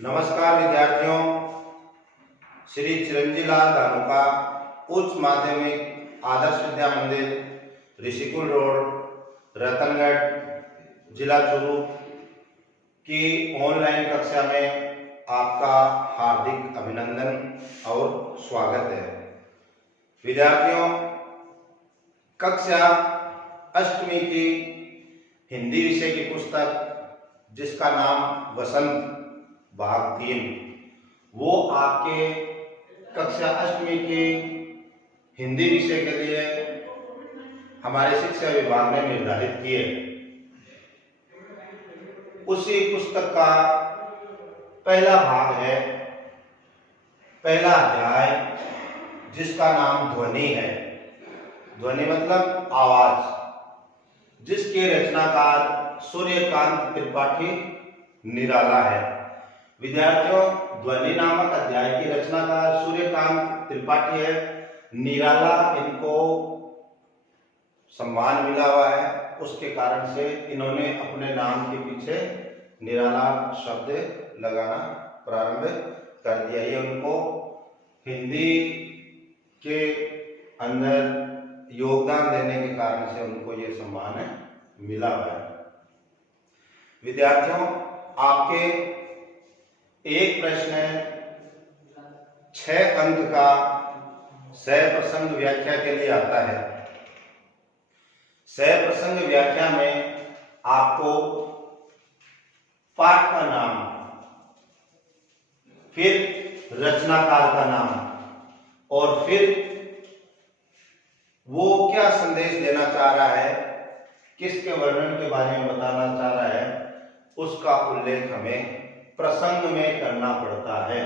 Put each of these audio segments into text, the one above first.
नमस्कार विद्यार्थियों, श्री चिरंजी लाल धानुका उच्च माध्यमिक आदर्श विद्या मंदिर ऋषिकुल रोड रतनगढ़ जिला चूरू की ऑनलाइन कक्षा में आपका हार्दिक अभिनंदन और स्वागत है। विद्यार्थियों, कक्षा अष्टमी की हिंदी विषय की पुस्तक जिसका नाम वसंत भाग 3 वो आपके कक्षा अष्टमी की हिंदी विषय के लिए हमारे शिक्षा विभाग ने निर्धारित किए। उसी पुस्तक का पहला भाग है, पहला अध्याय जिसका नाम ध्वनि है। ध्वनि मतलब आवाज, जिसके रचनाकार सूर्यकांत त्रिपाठी निराला है। विद्यार्थियों, ध्वनि नामक अध्याय की रचनाकार सूर्यकांत त्रिपाठी है। निराला इनको सम्मान मिला हुआ है, उसके कारण से इन्होंने अपने नाम के पीछे निराला शब्द लगाना प्रारंभ कर दिया। ये उनको हिंदी के अंदर योगदान देने के कारण से उनको ये सम्मान मिला हुआ है। विद्यार्थियों, आपके एक प्रश्न है 6 अंक का सह प्रसंग व्याख्या के लिए आता है। सह प्रसंग व्याख्या में आपको पाठ का नाम, फिर रचनाकार का नाम और फिर वो क्या संदेश देना चाह रहा है, किसके वर्णन के बारे में बताना चाह रहा है, उसका उल्लेख हमें प्रसंग में करना पड़ता है।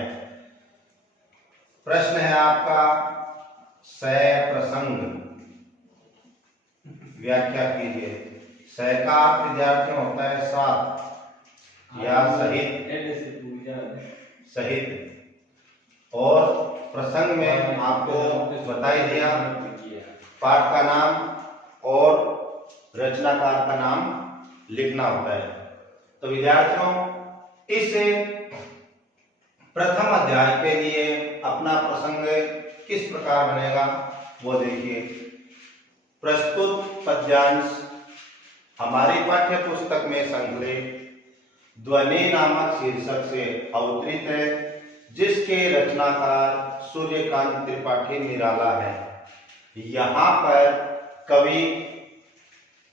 प्रश्न है आपका सह प्रसंग व्याख्या कीजिए। सह का अर्थ विद्यार्थियों होता है साथ या सहित और प्रसंग में आपको बता ही दिया पाठ का नाम और रचनाकार का नाम लिखना होता है। तो विद्यार्थियों, इस प्रथम अध्याय के लिए अपना प्रसंग किस प्रकार बनेगा वो देखिए। प्रस्तुत पद्यांश हमारी पाठ्य पुस्तक में संकलित ध्वनि नामक शीर्षक से अवतरित है, जिसके रचनाकार सूर्यकांत त्रिपाठी निराला है। यहाँ पर कवि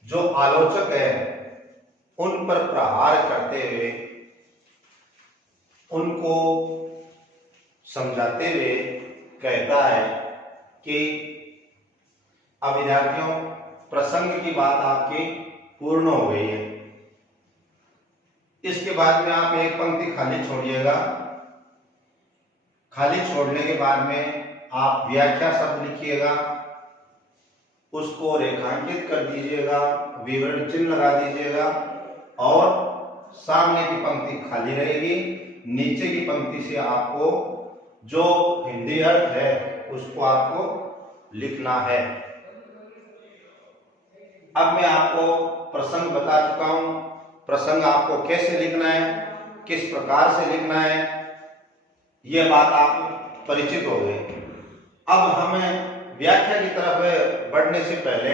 जो आलोचक है उन पर प्रहार करते हुए, उनको समझाते हुए कहता है कि अब विद्यार्थियों, प्रसंग की बात आपकी पूर्ण हो गई है। इसके बाद में आप एक पंक्ति खाली छोड़िएगा। खाली छोड़ने के बाद में आप व्याख्या शब्द लिखिएगा, उसको रेखांकित कर दीजिएगा, विवरण चिन्ह लगा दीजिएगा और सामने की पंक्ति खाली रहेगी। नीचे की पंक्ति से आपको जो हिंदी अर्थ है उसको आपको लिखना है। अब मैं आपको प्रसंग बता चुका हूं। प्रसंग आपको कैसे लिखना है, किस प्रकार से लिखना है, यह बात आप परिचित हो गए। अब हमें व्याख्या की तरफ बढ़ने से पहले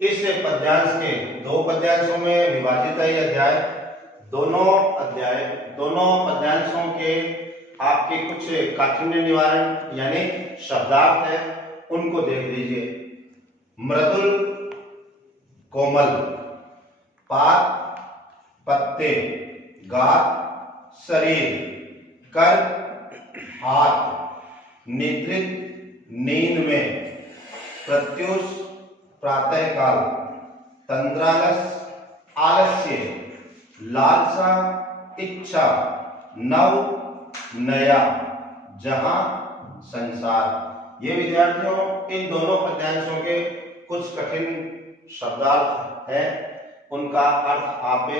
इस पद्यांश के 2 पद्यांशों में विभाजित है यह अध्याय। दोनों पद्यांशों के आपके कुछ काठिन्य निवारण यानी शब्दार्थ है, उनको देख लीजिए। मृदुल कोमल, पात पत्ते, गात शरीर, कर हाथ, निद्रित नींद में, प्रत्युष प्रातःकाल, तंद्रालस आलस्य, लालसा इच्छा, नव नया, जहां संसार। ये विद्यार्थियों इन दोनों पद्यांशों के कुछ कठिन शब्दार्थ है, उनका अर्थ आप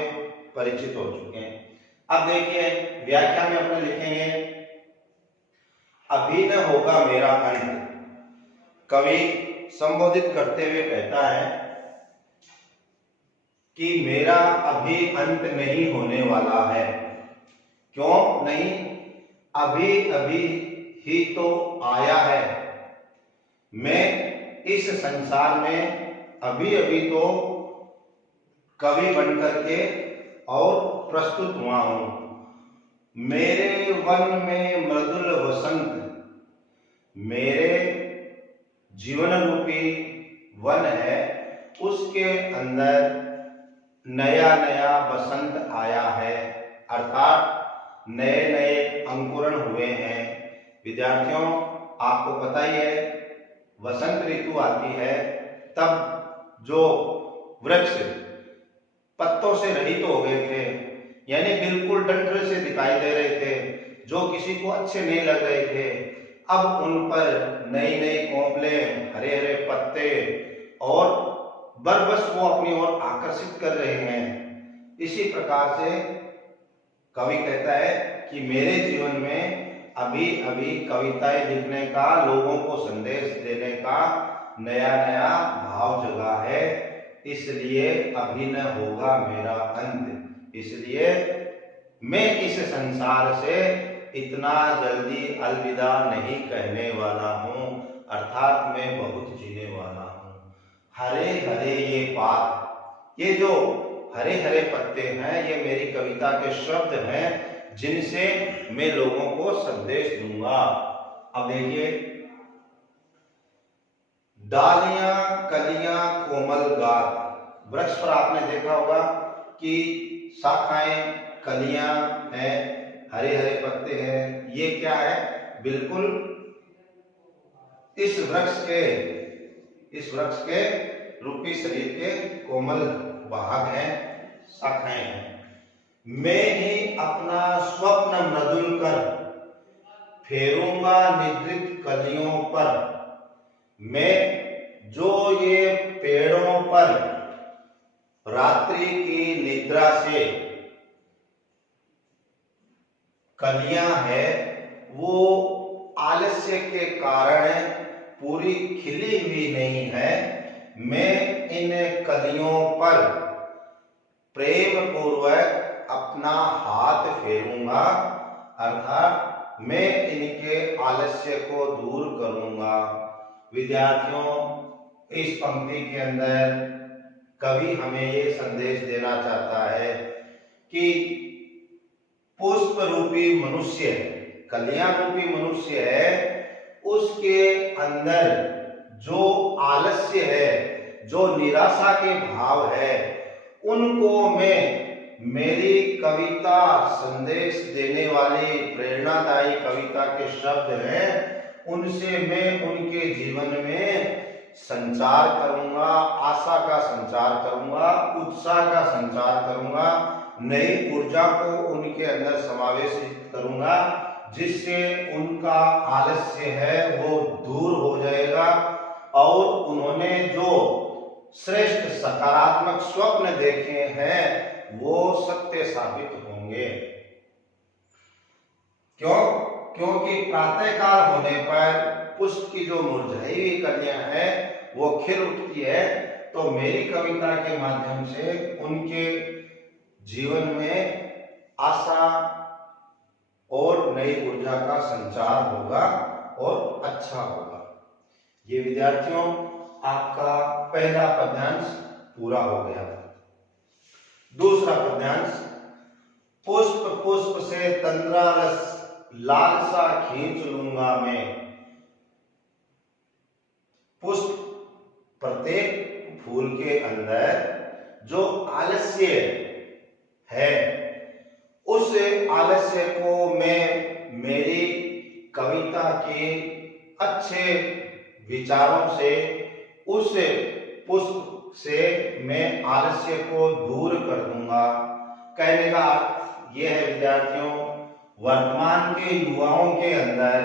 परिचित हो चुके हैं। अब देखिए व्याख्या में अपने लिखेंगे, अभी न होगा मेरा अंत। कवि संबोधित करते हुए कहता है कि मेरा अभी अंत नहीं होने वाला है। क्यों नहीं, अभी अभी ही तो आया है। मैं इस संसार में अभी अभी तो कवि बनकर के और प्रस्तुत हुआ हूं। मेरे वन में मृदुल वसंत, मेरे जीवन रूपी वन है, उसके अंदर नया नया बसंत आया है, अर्थात नए नए अंकुरण हुए हैं। विद्यार्थियों, आपको पता ही है, वसंत ऋतु आती है तब जो वृक्ष पत्तों से रहित हो गए थे, यानी बिल्कुल डंठल से दिखाई दे रहे थे, जो किसी को अच्छे नहीं लग रहे थे, अब उन पर नई नई कोंपलें, हरे हरे पत्ते और बरबस वो अपनी ओर आकर्षित कर रहे हैं। इसी प्रकार से कवि कहता है कि मेरे जीवन में अभी अभी कविताएं लिखने का, लोगों को संदेश देने का नया नया भाव जगा है, इसलिए अभी न होगा मेरा अंत। इसलिए मैं इस संसार से इतना जल्दी अलविदा नहीं कहने वाला हूँ, अर्थात मैं बहुत जीने वाला हूँ। हरे हरे ये पात, ये जो हरे हरे पत्ते हैं, ये मेरी कविता के शब्द हैं जिनसे मैं लोगों को संदेश दूंगा। अब देखिए, डालियां कलियां कोमल गात, वृक्ष पर आपने देखा होगा कि शाखाएं, कलियां हैं, हरे हरे पत्ते हैं। ये क्या है? बिल्कुल इस वृक्ष के रूपी शरीर के कोमल भाग हैं, शाखाएं हैं। मैं ही अपना स्वप्न मृदुल कर फेरूंगा निद्रित कलियों पर। मैं जो ये पेड़ों पर रात्रि की निद्रा से कलियां है, वो आलस्य के कारण पूरी खिली हुई नहीं है, मैं इन कलियों पर प्रेम पूर्वक अपना हाथ फेरूंगा, अर्थात मैं इनके आलस्य को दूर करूंगा। विद्यार्थियों, इस पंक्ति के अंदर कवि हमें ये संदेश देना चाहता है कि पुष्प रूपी मनुष्य, कलियां रूपी मनुष्य है, उसके अंदर जो आलस्य है, जो निराशा के भाव है, उनको मैं मेरी कविता संदेश देने वाली प्रेरणादायी कविता के शब्द हैं, उनसे मैं उनके जीवन में संचार करूंगा, आशा का संचार करूंगा, उत्साह का संचार करूंगा, नई ऊर्जा को उनके अंदर समावेशित करूंगा, जिससे उनका आलस्य है वो दूर हो जाएगा और उन्होंने जो श्रेष्ठ सकारात्मक स्वप्न देखे हैं वो सत्य साबित होंगे। क्यों? क्योंकि प्रातःकाल होने पर पुष्प की जो मुरझाई हुई कलियां हैं वो खिल उठती है, तो मेरी कविता के माध्यम से उनके जीवन में आशा और नई ऊर्जा का संचार होगा और अच्छा होगा। ये विद्यार्थियों, आपका पहला पद्यांश पूरा हो गया। दूसरा पद्यांश, पुष्प पुष्प से तंद्रा रस लालसा खींच लूंगा मैं। पुष्प, प्रत्येक फूल के अंदर जो आलस्य है, उस आलस्य को मैं मेरी कविता के अच्छे विचारों से, उस पुष्प से मैं आलस्य को दूर कर दूंगा। कहने का अर्थ यह है विद्यार्थियों, वर्तमान के युवाओं के अंदर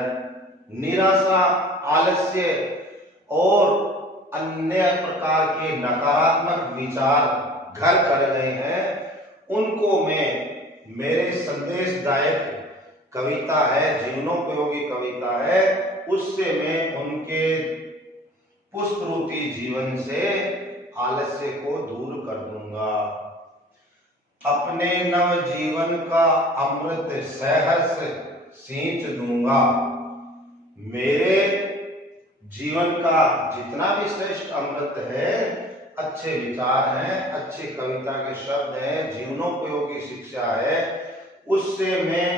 निराशा, आलस्य और अन्य प्रकार के नकारात्मक विचार घर कर गए हैं, उनको मैं मेरे संदेशदायक कविता है, जीवनोपयोगी कविता है, उससे मैं उनके पुष्परूपी जीवन से आलस्य को दूर कर दूंगा। अपने नव जीवन का अमृत सहर्ष सींच दूंगा। मेरे जीवन का जितना भी श्रेष्ठ अमृत है, अच्छे विचार हैं, अच्छी कविता के शब्द हैं, जीवनोपयोगी शिक्षा है, उससे मैं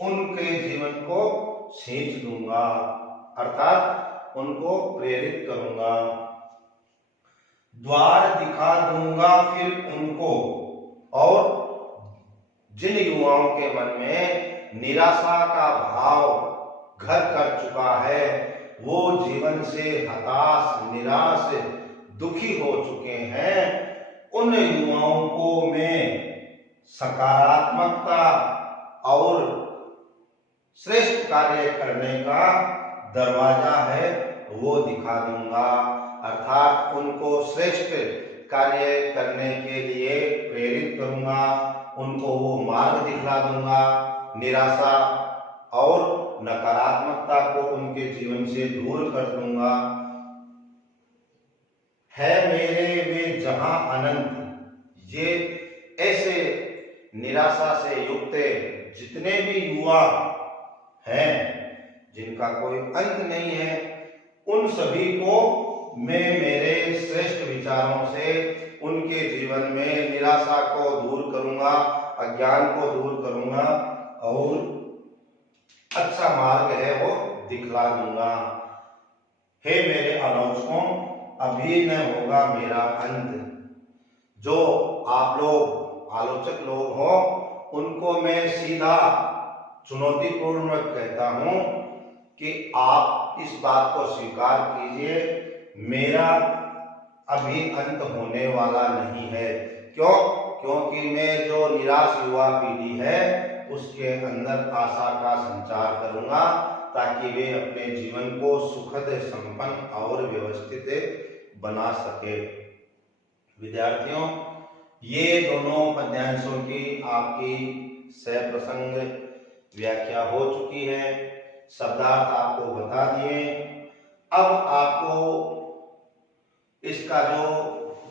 उनके जीवन को सींच दूंगा, अर्थात उनको प्रेरित करूंगा। द्वार दिखा दूंगा फिर उनको, और जिन युवाओं के मन में निराशा का भाव घर कर चुका है, वो जीवन से हताश, निराश, दुखी हो चुके हैं, उन युवाओं को मैं सकारात्मकता और श्रेष्ठ कार्य करने का दरवाजा है वो दिखा दूंगा, अर्थात उनको श्रेष्ठ कार्य करने के लिए प्रेरित करूंगा, उनको वो मार्ग दिखला दूंगा, निराशा और नकारात्मकता को उनके जीवन से दूर कर दूंगा। है मेरे वे जहां अनंत, ये ऐसे निराशा से युक्त जितने भी युवा हैं जिनका कोई अंत नहीं है, उन सभी को मैं मेरे श्रेष्ठ विचारों से उनके जीवन में निराशा को दूर करूंगा, अज्ञान को दूर करूंगा और अच्छा मार्ग है वो दिखला दूंगा। हे मेरे आलोचकों, अभी न होगा मेरा अंत। जो आप लोग आलोचक लोग हो, उनको मैं सीधा चुनौतीपूर्ण कहता हूं कि आप इस बात को स्वीकार कीजिए, मेरा अभी अंत होने वाला नहीं है। क्यों? क्योंकि मैं जो निराश युवा पीढ़ी है उसके अंदर आशा का संचार करूंगा, ताकि वे अपने जीवन को सुखद, संपन्न और व्यवस्थित बना सके। विद्यार्थियों, ये दोनों पद्यांशों की आपकी सह प्रसंग व्याख्या हो चुकी है, शब्दार्थ आपको बता दिए। अब आपको इसका जो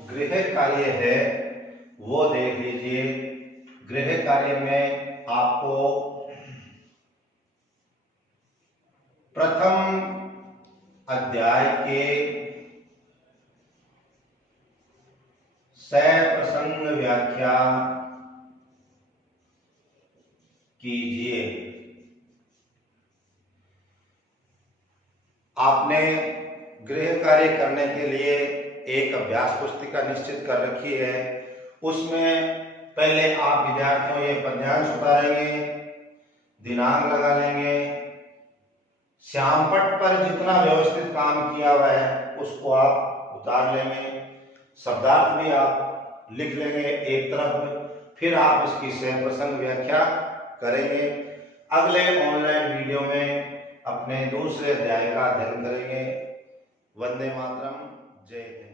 गृह कार्य है वो देख लीजिए। गृह कार्य में आपको प्रथम अध्याय के सह प्रसंग व्याख्या कीजिए। आपने गृह कार्य करने के लिए एक अभ्यास पुस्तिका निश्चित कर रखी है। उसमें पहले आप विद्यार्थियों ये पद्यांश उतारेंगे, दिनांक लगा लेंगे, श्यामपट्ट पर जितना व्यवस्थित काम किया हुआ है उसको आप उतार लेंगे, शब्दार्थ भी आप लिख लेंगे एक तरफ, फिर आप इसकी सह प्रसंग व्याख्या करेंगे। अगले ऑनलाइन वीडियो में अपने दूसरे अध्याय का अध्ययन करेंगे। वंदे मातरम, जय हिंद।